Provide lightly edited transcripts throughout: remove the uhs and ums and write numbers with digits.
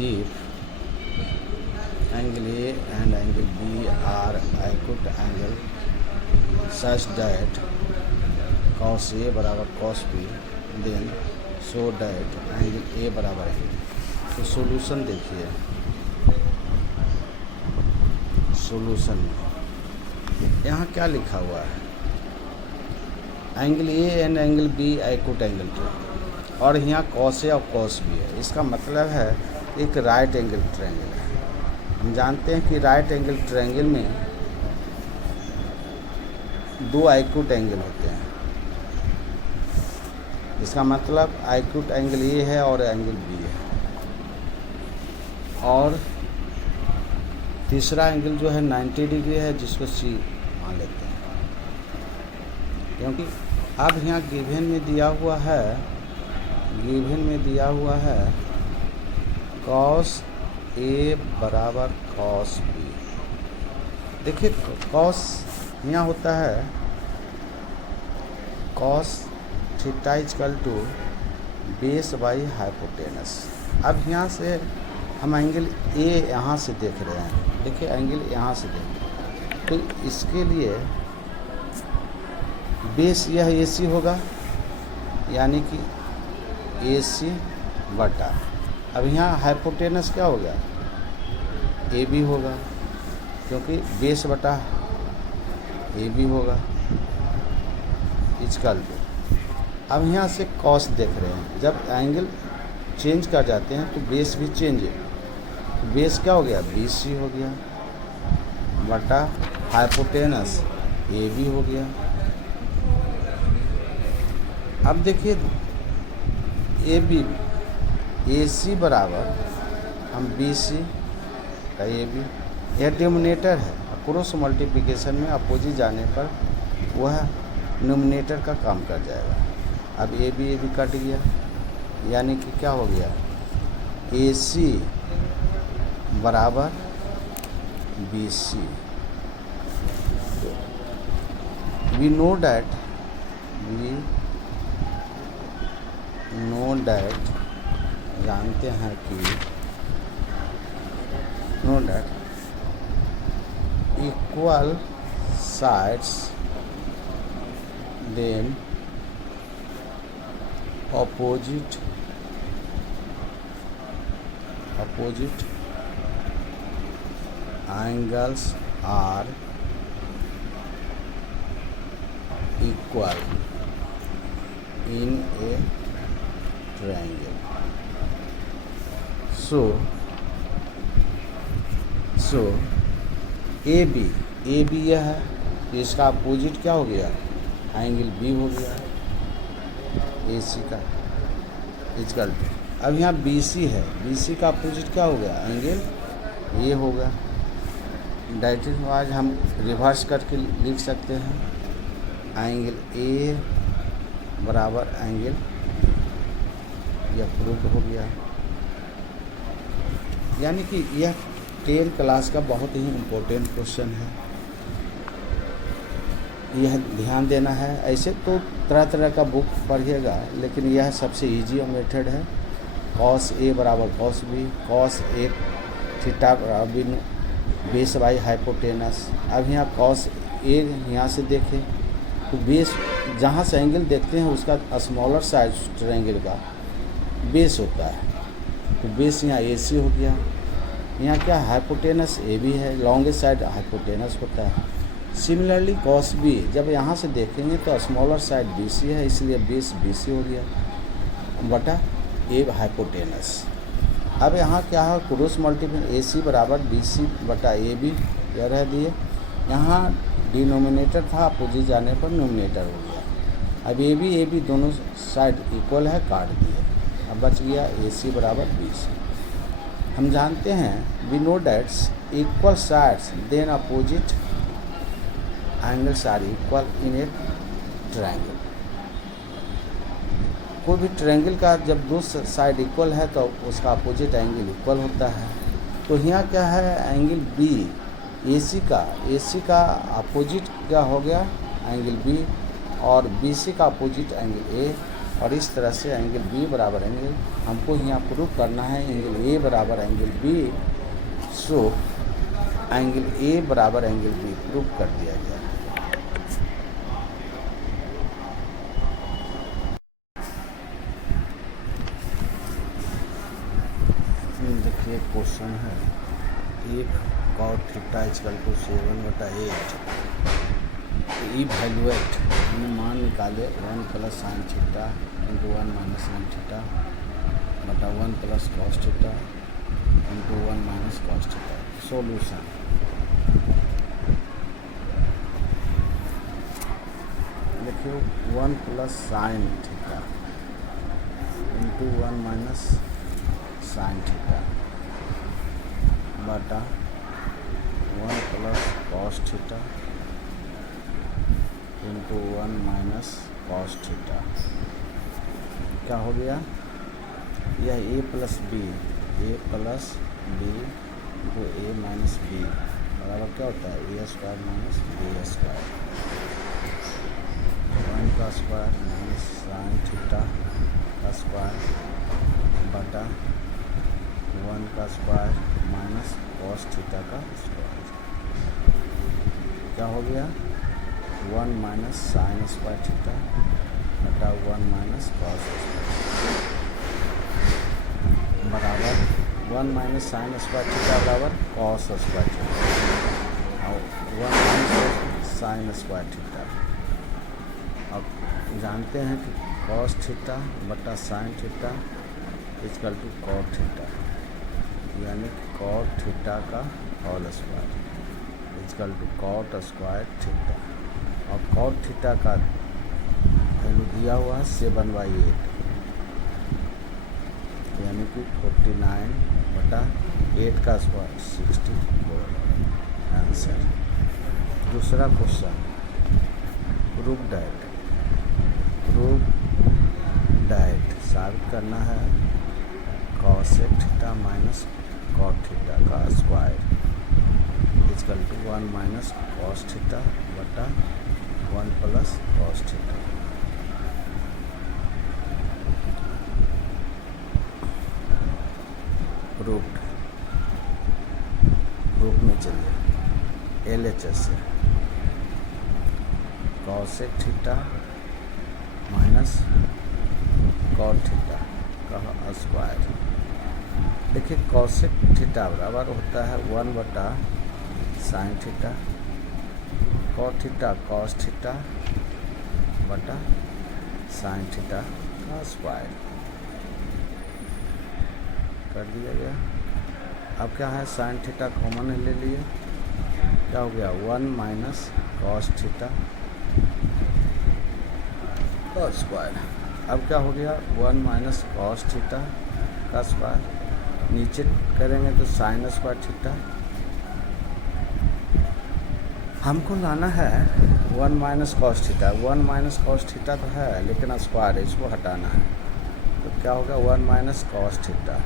if angle A and angle B are acute angle such that cos A बराबर cos B, then so that angle A बराबर है। तो solution देखिए, solution में यहाँ क्या लिखा हुआ है, angle A and angle B acute angle triangle, और यहाँ कॉस ए और कॉस बी है। इसका मतलब है एक राइट एंगल ट्रायंगल है। हम जानते हैं कि राइट एंगल ट्रायंगल में दो एक्यूट एंगल होते हैं। इसका मतलब एक्यूट एंगल ए है और एंगल बी है, और तीसरा एंगल जो है 90 डिग्री है, जिसको सी मान लेते हैं। क्योंकि अब यहाँ गिवन में दिया हुआ है कॉस ए बराबर कॉस बी। देखिए कॉस यहाँ होता है cos theta equal to base by hypotenuse. अब यहाँ से हम एंगल ए यहाँ से देख रहे हैं, देखिए एंगल यहाँ से देख, तो इसके लिए बेस यह ए सी होगा, यानी कि ए सी बटा, अब यहाँ हाइपोटेनस क्या हो गया, ए बी होगा, क्योंकि बेस बटा ए बी होगा इक्वल टू। अब यहाँ से कॉस देख रहे हैं, जब एंगल चेंज कर जाते हैं तो बेस भी चेंज है। बेस क्या हो गया, बी सी हो गया बटा हाइपोटेनस ए बी हो गया। अब देखिए ए बी ए सी बराबर हम बी सी का ए बी, यह डिनोमिनेटर है, क्रॉस मल्टीप्लिकेशन में अपोजिट जाने पर वह डिनोमिनेटर का काम कर जाएगा। अब ए बी कट गया, यानी कि क्या हो गया, ए सी बराबर B C. We know that जानते हैं कि know that equal sides then opposite angles are equal in a triangle. So AB यह है, इसका अपोजिट क्या हो गया, एंगल B हो गया ए सी का इक्वल टू। अब यहाँ बी सी है, बी सी का अपोजिट क्या हो गया, एंगल ये होगा। डायरेक्ट वाइज हम रिवर्स करके लिख सकते हैं, एंगल ए बराबर एंगल, यह प्रूफ हो गया। यानी कि यह 10 क्लास का बहुत ही इम्पोर्टेंट क्वेश्चन है, यह ध्यान देना है। ऐसे तो तरह तरह का बुक पढ़िएगा, लेकिन यह सबसे इजी मेथड है। कॉस ए बराबर cos B, cos A theta बराबर बेस बाई हाइपोटेनस। अब यहाँ कॉस ए यहाँ से देखें तो बेस, जहाँ से एंगल देखते हैं उसका स्मॉलर साइज ट्रायंगल का बेस होता है, तो बेस यहाँ ए सी हो गया। यहाँ क्या हाइपोटेनस ए बी है, लॉन्गेस्ट साइड हाइपोटेनस होता है। सिमिलरली कॉस बी जब यहाँ से देखेंगे तो स्मॉलर साइड बी सी है, इसलिए बेस बी सी हो गया बटा ए हाइपोटेनस। अब यहाँ क्या है, क्रॉस मल्टीपल ए सी बराबर बी सी बटा ए बी, यह रह दिए। यहाँ डिनोमिनेटर था, अपोजिट जाने पर नोमिनेटर हो गया। अब ए बी दोनों साइड इक्वल है, काट दिए, अब बच गया ए सी बराबर बी सी। हम जानते हैं we know that's equal sides then opposite angles are equal in a triangle. कोई भी ट्रायंगल का जब दो साइड इक्वल है तो उसका अपोजिट एंगल इक्वल होता है। तो यहाँ क्या है, एंगल बी ए सी का अपोजिट क्या हो गया, एंगल बी, और बी सी का अपोजिट एंगल ए, और इस तरह से एंगल बी बराबर एंगल हमको यहाँ प्रूव करना है एंगल ए बराबर angle B. So angle A बराबर एंगल बी प्रूव कर दिया गया। देखिए क्वेश्चन है, एक cot theta equal to 7/8 evaluate मान निकाले 1 plus sine theta into 1 minus sine theta बटा 1 plus cos theta into 1 minus cos theta. Solution देखिए 1 plus sine theta into 1 minus sine theta बटा 1 plus cos theta into 1 minus cos theta. क्या हो गया? यह a plus B into a minus B बराबर क्या होता है a square minus b square. 1 का स्क्वायर माइनस साइन थीटा का स्क्वायर बटा 1 का स्क्वायर माइनस कॉस थीटा का स्क्वायर। क्या हो गया? 1 माइनस साइन स्क्वायर थीटा बटा 1 माइनस कॉस स्क्वायर बराबर 1 माइनस साइन स्क्वायर थीटा बराबर कॉस स्क्वायर थीटा और 1 माइनस साइन स्क्वायर थीटा। अब जानते हैं कि कॉस थीटा बटा sine theta equal to cot theta, यानी कॉट थीटा का whole square equal to cot square theta. और कॉट थीटा का वैल्यू दिया हुआ है 7/8 यानी कि 49/8 का स्क्वायर 64 आंसर। दूसरा क्वेश्चन, प्रूव दैट साबित करना है cosec theta minus cot theta का square equal to 1 minus cos theta बटा 1 प्लस कॉस थीटा। प्रूफ में चलिए LHS से cosec theta minus cot theta का स्क्वायर। देखिए कॉसेक थीटा बराबर होता है 1 बटा sine theta, cot theta cos theta बटा साइन थीटा का स्क्वायर कर दिया गया। अब क्या है, साइन थीटा कॉमन ले लिए, क्या हो गया 1 माइनस कॉस थीटा का स्क्वायर। अब क्या हो गया 1 माइनस कॉस थीटा का स्क्वायर, नीचे करेंगे तो साइन स्क्वायर थीटा। हमको लाना है 1 minus cos theta. 1 minus cos theta तो है लेकिन स्क्वायर है, इसको हटाना है। तो क्या होगा 1 माइनस कॉस थीटा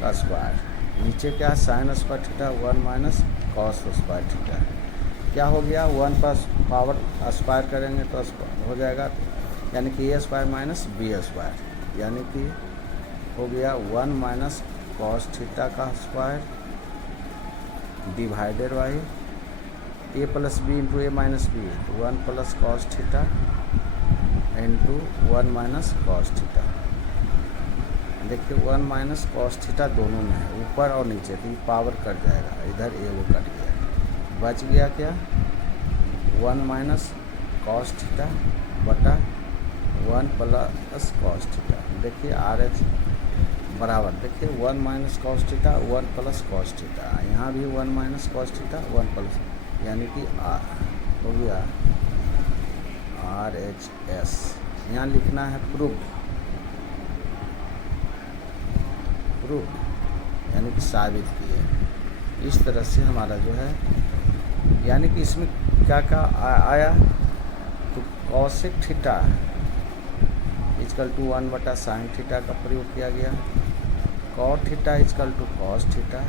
का स्क्वायर, नीचे क्या है sine square theta 1 minus cos square theta. क्या हो गया 1 पर पावर स्क्वायर करेंगे तो हो जाएगा, यानी कि a square minus b square, यानी कि हो गया 1 माइनस कॉस थीटा का square divided by a plus B into a minus B 1 plus cos theta into 1 minus cos theta. देखिए 1 माइनस कॉस थीटा दोनों में है, ऊपर और नीचे, तो ये पावर कट जाएगा, इधर ए वो कट गया, बच गया क्या 1 माइनस कॉस थीटा बटा 1 प्लस कॉस थीटा। देखिए RH बराबर, देखिए 1 minus cos theta 1 plus cos theta, यहाँ भी 1 माइनस कॉस थीटा 1 प्लस, यानी कि हो गया RHS। यहाँ लिखना है प्रूफ यानी कि साबित किए। इस तरह से हमारा जो है, यानी कि इसमें क्या क्या आया, तो कॉसेक थीटा इक्वल टू 1 बटा साइन थीटा का प्रयोग किया गया, cot theta equal to cos theta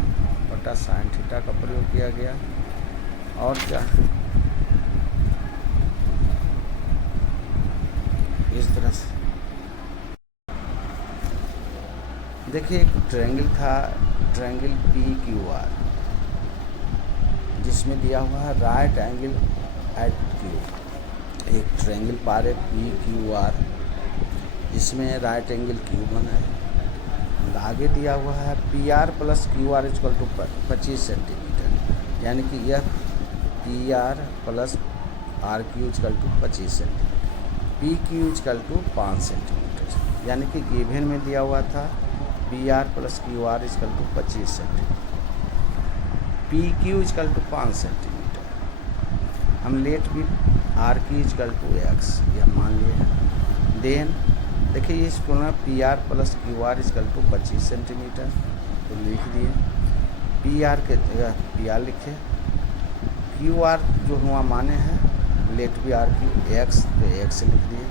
बटा साइन थीटा का प्रयोग किया गया, और क्या इस तरह से देखिए, एक ट्रायंगल था, ट्रायंगल PQR, जिसमें दिया हुआ है राइट एंगल एट Q। एक ट्रायंगल पा रहे PQR जिसमें राइट एंगल Q बना है। आगे दिया हुआ है PR plus QR equal to 25 centimetre, यानी कि यह PR plus RQ equal to 25 centimetre, PQ equal to 5 centimetre, यानी कि गिवन में दिया हुआ था PR plus QR equal to 25 centimetre, PQ equal to 5 centimetre. हम लेट भी RQ इक्वल टू X यह मान लिए। देन देखिए, ये इसको ना PR plus QR equal to 25 centimetre, तो लिख दिए। PR के जगह PR लिखे, QR जो हुआ माने हैं लेट भी RQ X, तो X लिख दिए,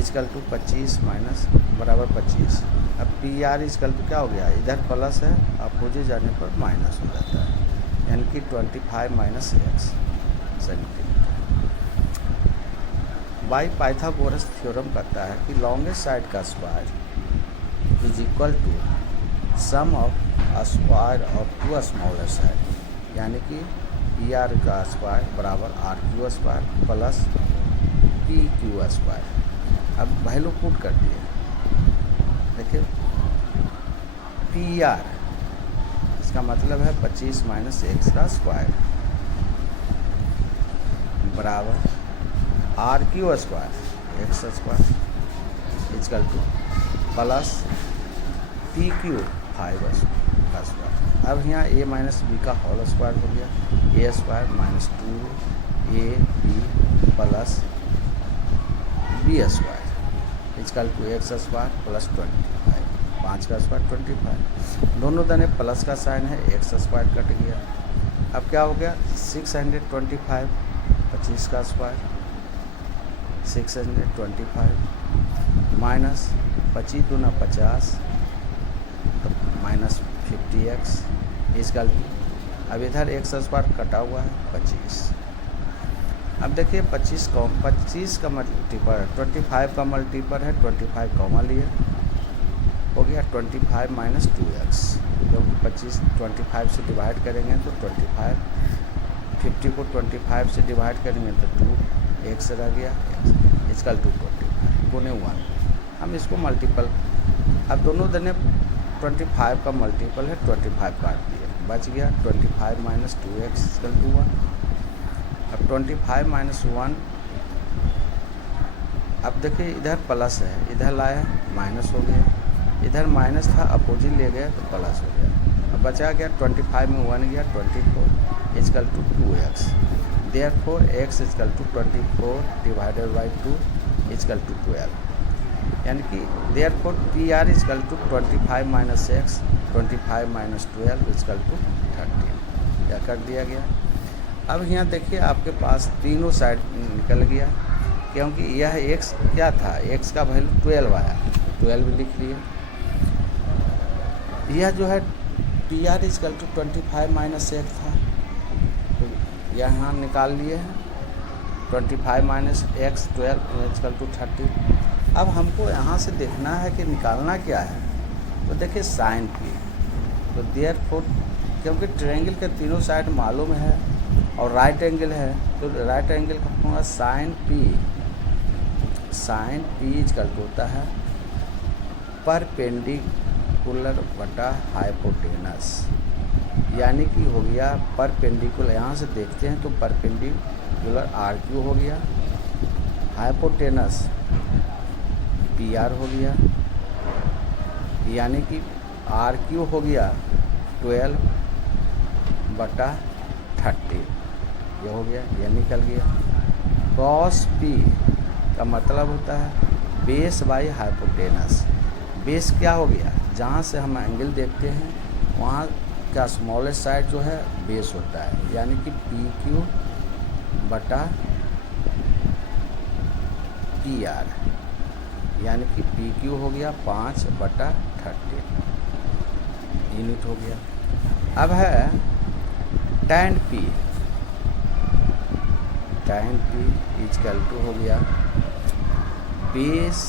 इक्वल टू 25 माइनस बराबर 25। अब PR इक्वल टू क्या हो गया, इधर प्लस है, अपोजिट जाने पर माइनस हो जाता है, यानी कि 25 minus X centimetre. By Pythagoras theorem कहता है कि लॉन्गेस्ट साइड का square is equal to sum of square of two smaller side, यानी कि PR का स्क्वायर बराबर RQ square plus PQ square. अब वैल्यू पुट कर दिए, देखिए PR इसका मतलब है 25 माइनस X का स्क्वायर बराबर RQ square X square equal to plus PQ 5 का स्क्वायर। अब यहाँ A माइनस B का होल स्क्वायर हो गया, A square minus 2AB plus B square equal to X square plus 25, 5 का स्क्वायर 25। दोनों दने प्लस का साइन है, X स्क्वायर कट गया। अब क्या हो गया, 625 25 का स्क्वायर 625 माइनस 25 दूना 50 तो माइनस 50x इक्वल टू, अब इधर X स्क्वायर कटा हुआ है 25। अब देखिए 25 का मल्टीपल 25 का मल्टीपल है, 25 कॉमा लिए हो गया 25 माइनस 2x, क्योंकि 25 से डिवाइड करेंगे तो 25, 50 को 25 से डिवाइड करेंगे तो 2x रह गया, इक्वल टू 25 गुने 1। हम इसको मल्टीपल, अब दोनों दने 25 का मल्टीपल है, 25 काट दिए, बच गया 25 माइनस 2x इक्वल टू 1। अब 25 माइनस 1, अब देखिए इधर प्लस है, इधर लाया माइनस हो गया, इधर माइनस था अपोजिट ले गया तो प्लस हो गया। अब बचा गया 25 में 1 गया 24 equal to 2x, therefore x equal to 24 divided by 2 equal to 12, यानी कि therefore PR equal to 25 minus x 25 minus 12 equal to 13, यह कर दिया गया। अब यहाँ देखिए आपके पास तीनों साइड निकल गया, क्योंकि यह x क्या था, x का वैल्यू 12 आया, 12 लिख लिए। यह जो है PR equal to 25 minus x था, तो यहाँ निकाल लिए हैं 25 माइनस x 12 इक्वल टू 30। अब हमको यहाँ से देखना है कि निकालना क्या है, तो देखिए साइन P, तो देयरफॉर क्योंकि ट्रायंगल के तीनों साइड मालूम है और राइट एंगल है, तो राइट एंगल का होगा साइन P इक्वल टू होता है परपेंडिकुलर बटा हाइपोटेनस, यानी कि हो गया परपेंडिकुलर, यहाँ से देखते हैं तो परपेंडिकुलर RQ हो गया, हाइपोटेनस PR हो गया, यानी कि RQ हो गया 12 बटा 30, ये हो गया, ये निकल गया। cos P का मतलब होता है बेस बाई हाइपोटेनस। बेस क्या हो गया, जहाँ से हम एंगल देखते हैं वहाँ का स्मॉलेस्ट साइड जो है बेस होता है, यानी कि PQ बटा PR, यानी कि PQ हो गया 5 बटा 30 यूनिट हो गया। अब है tan P इक्वल टू हो गया बेस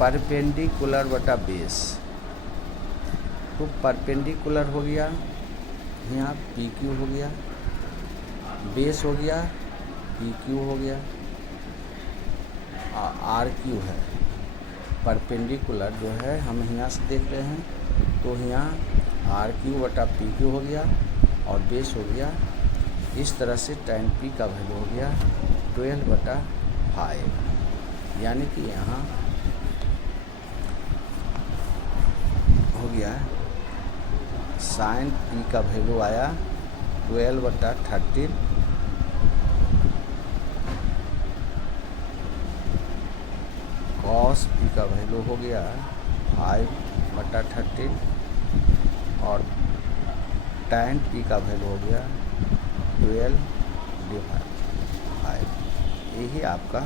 परपेंडिकुलर बटा बेस, तो परपेंडिकुलर हो गया यहाँ पी क्यू हो गया, बेस हो गया पी क्यू हो गया, आर क्यू है। परपेंडिकुलर जो है हम यहाँ से देख रहे हैं, तो यहाँ आर क्यू बटा पी क्यू हो गया और बेस हो गया। इस तरह से tan p का वैल्यू हो गया 12/5, यानी कि यहाँ हो गया sin p का वैल्यू आया 12/13, cos p का वैल्यू हो गया 5/13 और tan p का वैल्यू हो गया 12/5। यही आपका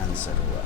आंसर हुआ।